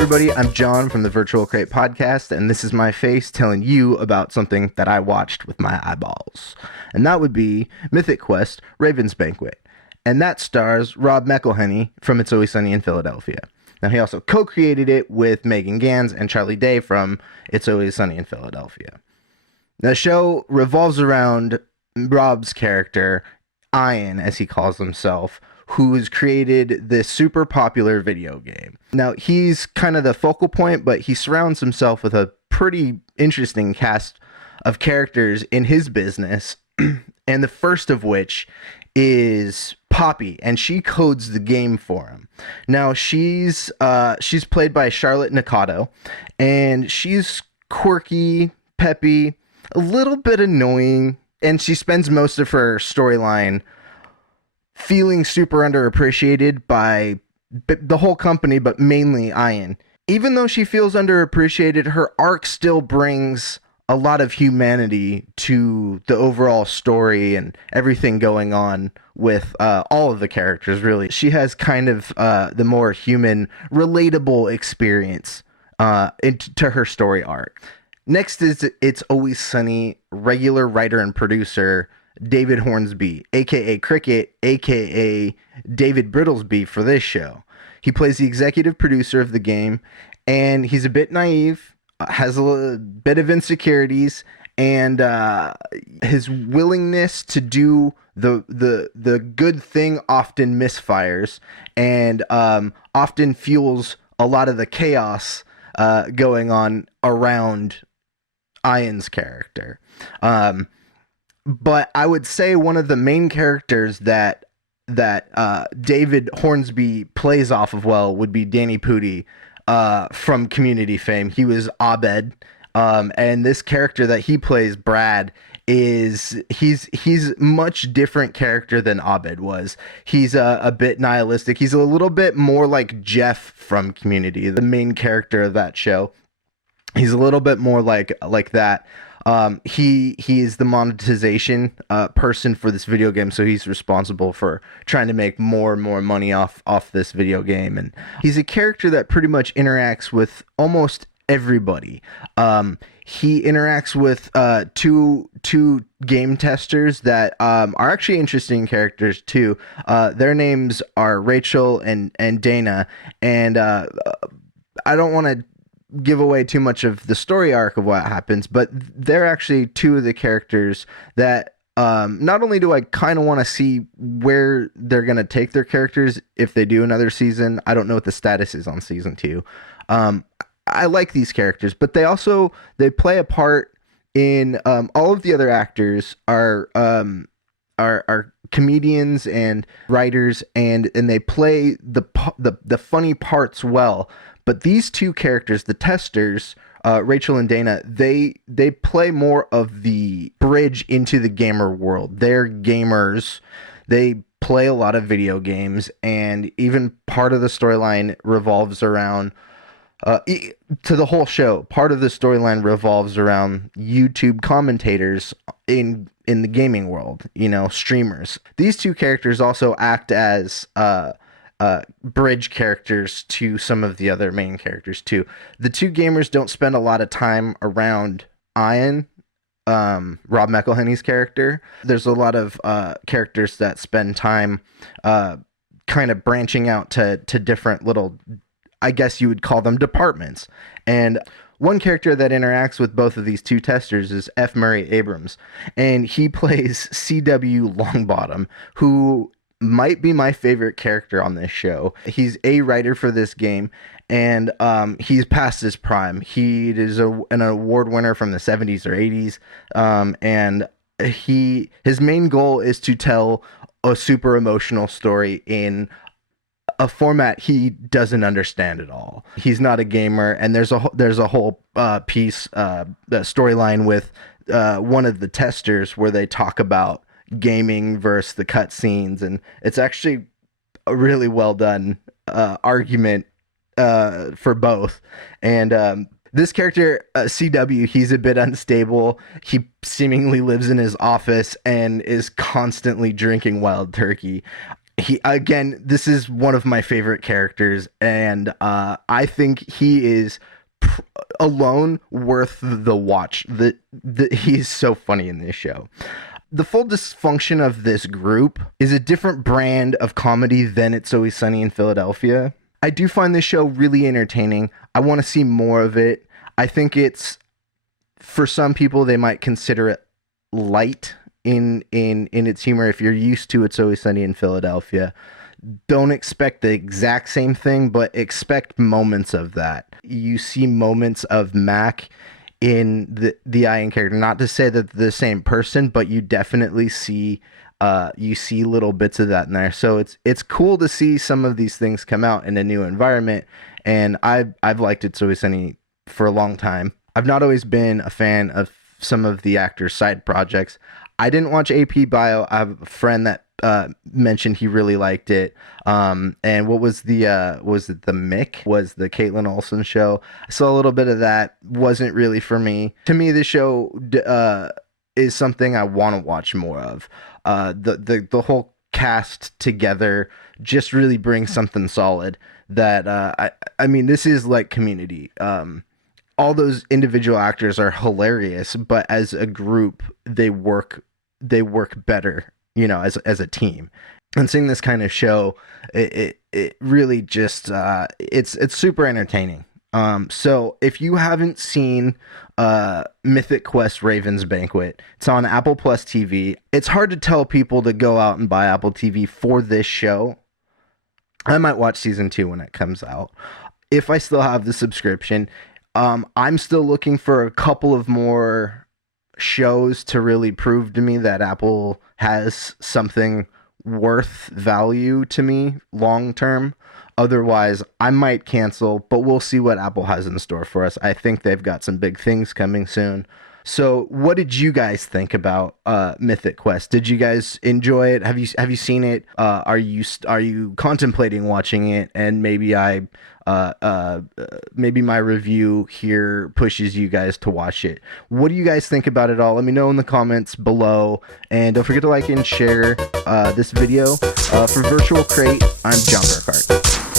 everybody, I'm John from the Virtual Crate Podcast, and this is my face telling you about something that I watched with my eyeballs. And that would be Mythic Quest, Raven's Banquet. And that stars Rob McElhenney from It's Always Sunny in Philadelphia. Now, he also co-created it with Megan Gans and Charlie Day from It's Always Sunny in Philadelphia. The show revolves around Rob's character, Ian, as he calls himself, who has created this super popular video game. Now, he's kind of the focal point, but he surrounds himself with a pretty interesting cast of characters in his business, and the first of which is Poppy, and she codes the game for him. Now, she's played by Charlotte Nakato, and she's quirky, peppy, a little bit annoying, and she spends most of her storyline feeling super underappreciated by the whole company, but mainly Ian. Even though she feels underappreciated, her arc still brings a lot of humanity to the overall story and everything going on with all of the characters, really. She has kind of the more human, relatable experience to her story arc. Next is It's Always Sunny regular writer and producer David Hornsby, aka Cricket, aka David Brittlesby for this show. He plays the executive producer of the game, and he's a bit naive, has a bit of insecurities, and his willingness to do the good thing often misfires, and often fuels a lot of the chaos going on around Ian's character. But I would say one of the main characters that David Hornsby plays off of well would be Danny Pudi from Community fame. He was Abed, and this character that he plays, Brad, he's much different character than Abed was. He's a bit nihilistic. He's a little bit more like Jeff from Community, the main character of that show. He's a little bit more like that. He is the monetization person for this video game, so he's responsible for trying to make more and more money off this video game, and he's a character that pretty much interacts with almost everybody. He interacts with two game testers that are actually interesting characters too. Their names are Rachel and Dana, and I don't want to give away too much of the story arc of what happens, but they're actually two of the characters that not only do I kind of want to see where they're going to take their characters if they do another season. I don't know what the status is on season 2. I like these characters, but they play a part in all of the other actors are comedians and writers, and they play the funny parts well. But these two characters, the testers, Rachel and Dana, they play more of the bridge into the gamer world. They're gamers. They play a lot of video games, and even part of the storyline revolves around to the whole show. Part of the storyline revolves around YouTube commentators in the gaming world, streamers. These two characters also act as bridge characters to some of the other main characters too. The two gamers don't spend a lot of time around Ian, Rob McElhenney's character. There's a lot of characters that spend time kind of branching out to different little, I guess you would call them, departments. And one character that interacts with both of these two testers is F. Murray Abrams, and he plays C.W. Longbottom, who might be my favorite character on this show. He's a writer for this game, and he's past his prime. He is an award winner from the 70s or 80s, and his main goal is to tell a super emotional story in a format he doesn't understand at all. He's not a gamer, and there's a whole piece, the storyline with one of the testers where they talk about gaming versus the cutscenes, and it's actually a really well done argument for both. And this character, CW, he's a bit unstable. He seemingly lives in his office and is constantly drinking wild turkey. He, again, this is one of my favorite characters, and I think he is alone worth the watch. He's so funny in this show. The full dysfunction of this group is a different brand of comedy than It's Always Sunny in Philadelphia. I do find this show really entertaining. I want to see more of it. I think it's, for some people, they might consider it light in its humor. If you're used to It's Always Sunny in Philadelphia, don't expect the exact same thing, but expect moments of that. You see moments of Mac in the Ian character. Not to say that they're the same person, but you definitely see little bits of that in there. So it's cool to see some of these things come out in a new environment. And I've liked It's Always Sunny for a long time. I've not always been a fan of some of the actors' side projects. I didn't watch AP Bio. I have a friend that mentioned he really liked it. And what was was it the Mick? Was the Caitlin Olsen show? I saw a little bit of that. Wasn't really for me. To me, the show is something I want to watch more of. The whole cast together just really brings something solid. That I mean, this is like Community. All those individual actors are hilarious, but as a group, they work better, you know, as a team. And seeing this kind of show, it really just it's super entertaining. So if you haven't seen Mythic Quest Raven's Banquet, it's on Apple+TV. It's hard to tell people to go out and buy Apple TV for this show. I might watch season 2 when it comes out, if I still have the subscription. I'm still looking for a couple of more shows to really prove to me that Apple has something worth value to me long term. Otherwise, I might cancel, but we'll see what Apple has in store for us. I think they've got some big things coming soon. So, what did you guys think about Mythic Quest? Did you guys enjoy it? Have you seen it? Are you contemplating watching it? And maybe maybe my review here pushes you guys to watch it. What do you guys think about it all? Let me know in the comments below, and don't forget to like and share this video. For Virtual Crate, I'm Jon Art.